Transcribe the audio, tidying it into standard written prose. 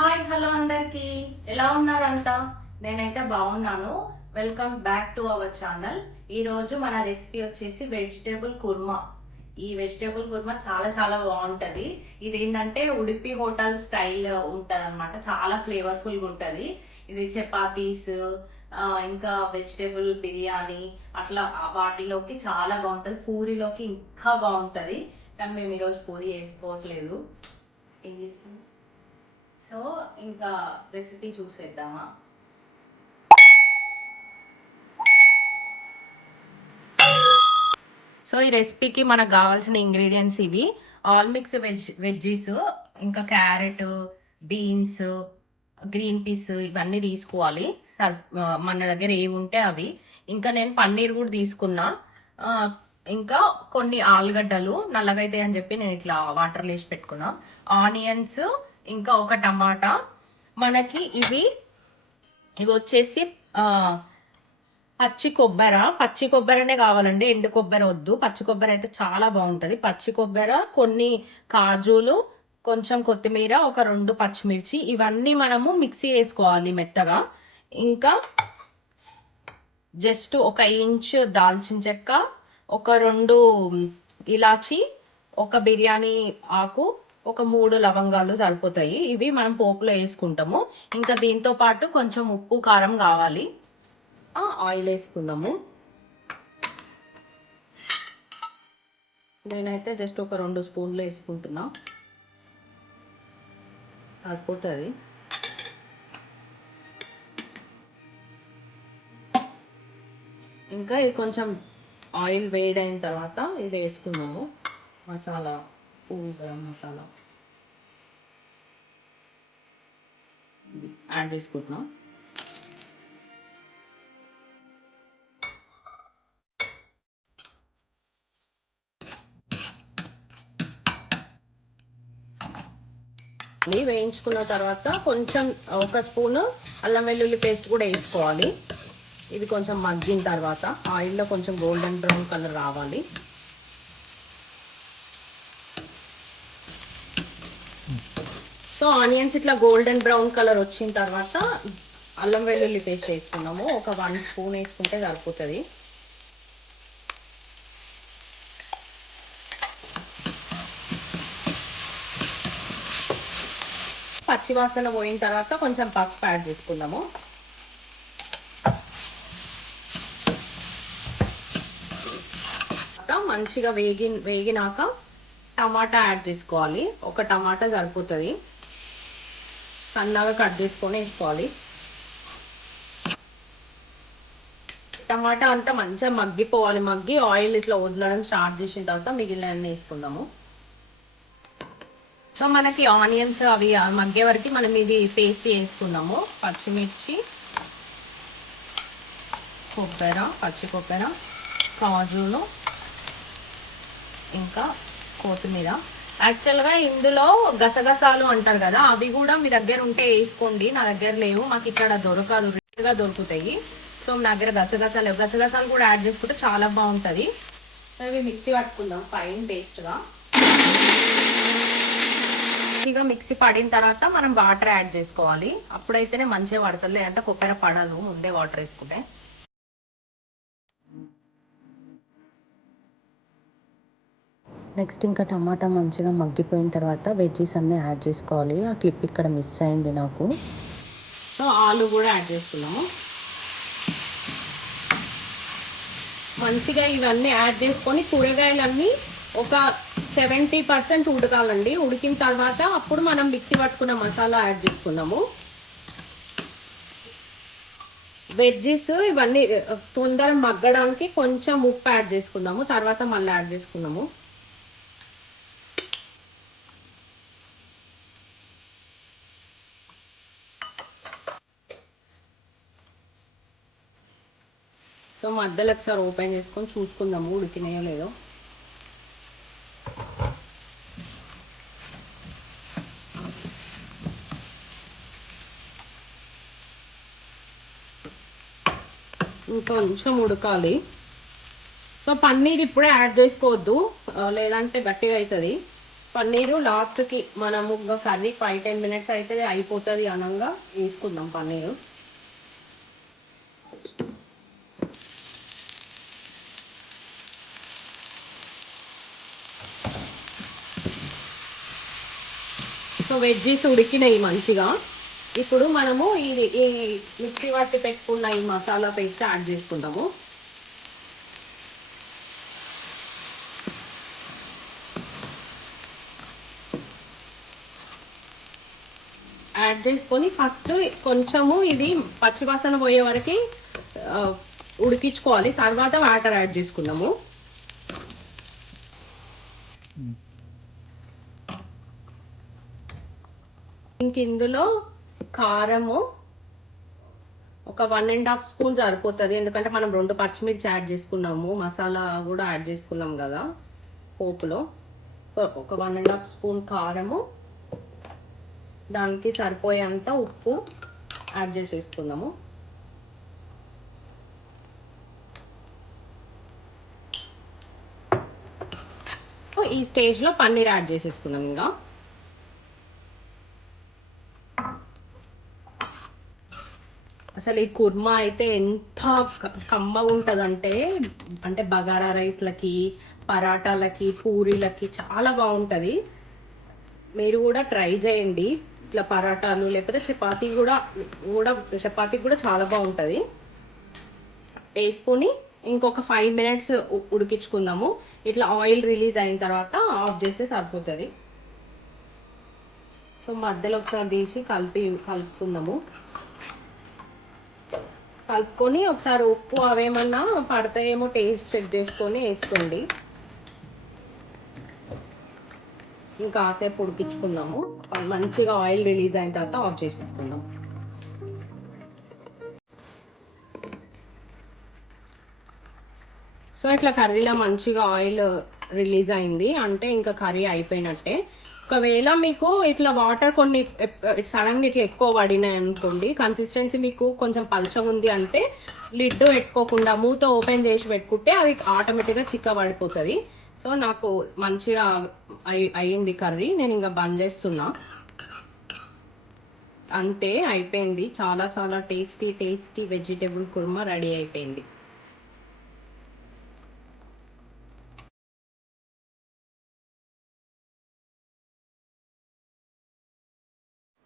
Hi hello అందరికి ఎలా ఉన్నారు అంతా? నేనైతే బాగున్నాను. Welcome back to our channel. ఈరోజు మన రెసిపీ వచ్చేసి వెజిటేబుల్ కుర్మా. ఈ వెజిటేబుల్ కుర్మా చాలా చాలా బాగుంటుంది. ఇది ఏంటంటే ఉడిపి హోటల్ స్టైల్ ఉంటుంది అనమాట. చాలా ఫ్లేవర్ఫుల్గా ఉంటుంది. ఇది చపాతీస్ ఇంకా వెజిటేబుల్ బిర్యానీ అట్లా వాటిలోకి చాలా బాగుంటుంది. పూరిలోకి ఇంకా బాగుంటుంది. కానీ మేము ఈరోజు పూరి వేసుకోవట్లేదు. ఏం చేస్తాం? సో ఇంకా రెసిపీ చూసేద్దామా? సో ఈ రెసిపీకి మనకు కావాల్సిన ఇంగ్రీడియంట్స్ ఇవి. ఆల్ మిక్స్ వెజ్జీస్, ఇంకా క్యారెట్, బీన్స్, గ్రీన్ పీస్ ఇవన్నీ తీసుకోవాలి. మన దగ్గర ఏవి ఉంటే అవి. ఇంకా నేను పన్నీర్ కూడా తీసుకున్నా. ఇంకా కొన్ని ఆలుగడ్డలు నల్లగైతే అని చెప్పి నేను ఇట్లా వాటర్లో వేసి పెట్టుకున్నా. ఆనియన్స్, ఇంకా ఒక టమాటా. మనకి ఇవి వచ్చేసి పచ్చి కొబ్బరినే కావాలండి. ఎండు కొబ్బరి వద్దు. పచ్చి కొబ్బరి అయితే చాలా బాగుంటుంది. పచ్చి కొబ్బరి, కొన్ని కాజులు, కొంచెం కొత్తిమీర, ఒక 2 పచ్చిమిర్చి, ఇవన్నీ మనము మిక్సీ వేసుకోవాలి మెత్తగా. ఇంకా జస్ట్ 1 ఇంచ్ దాల్చిన చెక్క, ఒక 2 ఇలాచి, ఒక బిర్యానీ ఆకు, ఒక 3 లవంగాలు సరిపోతాయి. ఇవి మనం పోపులో వేసుకుంటాము. ఇంకా దీంతో పాటు కొంచెం ఉప్పు కారం కావాలి. ఆయిల్ వేసుకుందాము. నేనైతే జస్ట్ ఒక 2 స్పూన్లు వేసుకుంటున్నా, సరిపోతుంది. ఇంకా ఇది కొంచెం ఆయిల్ వేడైన తర్వాత ఇది వేసుకున్నాము. మసాలా, గరం మసాలా యాడ్ చేసుకుంటున్నాం. వేయించుకున్న తర్వాత కొంచెం 1 స్పూను అల్లం వెల్లుల్లి పేస్ట్ కూడా వేసుకోవాలి. ఇది కొంచెం మగ్గిన తర్వాత ఆయిల్లో కొంచెం గోల్డెన్ బ్రౌన్ కలర్ రావాలి. సో ఆనియన్స్ ఇట్లా గోల్డెన్ బ్రౌన్ కలర్ వచ్చిన తర్వాత అల్లం వెల్లుల్లి పేస్ట్ వేసుకున్నాము. ఒక 1 స్పూన్ వేసుకుంటే సరిపోతుంది. పచ్చివాసన పోయిన తర్వాత కొంచెం పసుపు యాడ్ చేసుకుందాము. మంచిగా వేగినాక టమాటా యాడ్ చేసుకోవాలి. ఒక టమాటా సరిపోతుంది. సన్నగా కట్ చేసుకొని వేసుకోవాలి. టమాటా అంతా మంచిగా మగ్గిపోవాలి. మగ్గి ఆయిల్ ఇట్లా వదలడం స్టార్ట్ చేసిన తర్వాత మిగిలిన వేసుకుందాము. సో మనకి ఆనియన్స్ అవి మగ్గే వరకు మనం ఇది పేస్ట్ వేసుకుందాము. పచ్చిమిర్చి, పచ్చి కొబ్బరి, కాజులు, ఇంకా కొత్తిమీర. యాక్చువల్గా ఇందులో గసగసాలు అంటారు కదా, అవి కూడా మీ దగ్గర ఉంటే వేసుకోండి. నా దగ్గర లేవు, మాకు ఇక్కడ దొరకదు, రేట్గా దొరుకుతాయి. సో నా దగ్గర గసగసాలు కూడా యాడ్ చేసుకుంటే చాలా బాగుంటుంది. అవి మిక్సీ పట్టుకుందాం ఫైన్ పేస్ట్గా. మంచిగా మిక్సీ పడిన తర్వాత మనం వాటర్ యాడ్ చేసుకోవాలి. అప్పుడైతేనే మంచిగా పడుతుంది, లేదంటే కొబ్బరి పడదు ముందే వాటర్ వేసుకుంటే. నెక్స్ట్ ఇంకా టమాటా మంచిగా మగ్గిపోయిన తర్వాత వెజ్జీస్ అన్నీ యాడ్ చేసుకోవాలి. ఆ క్లిప్ ఇక్కడ మిస్ అయింది నాకు. సో ఆలు కూడా యాడ్ చేసుకున్నాము. మంచిగా ఇవన్నీ యాడ్ చేసుకొని కూరగాయలన్నీ ఒక 70% ఉడకాలండి. ఉడికిన తర్వాత అప్పుడు మనం మిక్సీ పట్టుకున్న మసాలా యాడ్ చేసుకున్నాము. వెజ్జీస్ ఇవన్నీ తొందర మగ్గడానికి కొంచెం ఉప్పు యాడ్ చేసుకుందాము, తర్వాత మళ్ళీ యాడ్ చేసుకున్నాము. సో మధ్యలో ఒకసారి ఓపెన్ చేసుకొని చూసుకుందాము ఉడికినాయో లేదో. ఇంకొంచెం ఉడకాలి. సో పన్నీర్ ఇప్పుడే యాడ్ చేసుకోవద్దు, లేదంటే గట్టిగా అవుతుంది. పన్నీరు లాస్ట్కి మనము కర్రీ 5-10 మినిట్స్ అయితే అయిపోతుంది అనంగా వేసుకుందాం పన్నీరు. సో వెజ్జీస్ ఉడికినాయి మంచిగా. ఇప్పుడు మనము ఈ మిక్సీ పట్టి పెట్టుకున్న ఈ మసాలా పేస్ట్ యాడ్ చేసుకుందాము. యాడ్ చేసుకొని ఫస్ట్ కొంచెము ఇది పచ్చివాసన పోయే వరకు ఉడికించుకోవాలి. తర్వాత వాటర్ యాడ్ చేసుకుందాము. ఇంక ఇందులో కారము ఒక 1.5 స్పూన్ సరిపోతుంది, ఎందుకంటే మనం 2 పచ్చిమిర్చి యాడ్ చేసుకున్నాము, మసాలా కూడా యాడ్ చేసుకున్నాం కదా పోపులో. ఒక 1.5 స్పూన్ కారము, దానికి సరిపోయేంత ఉప్పు యాడ్ చేసేసుకుందాము. ఈ స్టేజ్లో పన్నీర్ యాడ్ చేసేసుకుందాం. ఇంకా అసలు ఈ కుర్మా అయితే ఎంత కమ్మగా ఉంటుందంటే, అంటే బగారా రైస్లకి, పరాటాలకి, పూరీలకి చాలా బాగుంటుంది. మీరు కూడా ట్రై చేయండి. ఇట్లా పరాటాలు లేకపోతే చపాతీ కూడా చాలా బాగుంటుంది. వేసుకొని ఇంకొక 5 మినిట్స్ ఉడికించుకుందాము. ఇట్లా ఆయిల్ రిలీజ్ అయిన తర్వాత ఆఫ్ చేస్తే సరిపోతుంది. సో మధ్యలో ఒకసారి తీసి కలుపుకుందాము. కలుపుకొని ఒకసారి ఉప్పు అవేమన్నా పడతాయేమో టేస్ట్ చెక్ చేసుకొని వేసుకోండి. ఇంకా కాసేపు ఉడికించుకుందాము. మంచిగా ఆయిల్ రిలీజ్ అయిన తర్వాత ఆఫ్ చేసేసుకుందాం. సో ఇట్లా కర్రీలో మంచిగా ఆయిల్ రిలీజ్ అయింది అంటే ఇంకా కర్రీ అయిపోయినట్టే. ఒకవేళ మీకు ఇట్లా వాటర్ కొన్ని సడన్గా ఇట్లా ఎక్కువ పడినాయి అనుకోండి, కన్సిస్టెన్సీ మీకు కొంచెం పల్చగా ఉంది అంటే లిడ్ పెట్టుకోకుండా మూత ఓపెన్ చేసి పెట్టుకుంటే అది ఆటోమేటిక్గా చిక్క పడిపోతుంది. సో నాకు మంచిగా అయ్యింది కర్రీ. నేను ఇంకా బంద్ చేస్తున్నా. అంతే, అయిపోయింది. చాలా చాలా టేస్టీ వెజిటేబుల్ కుర్మా రెడీ అయిపోయింది.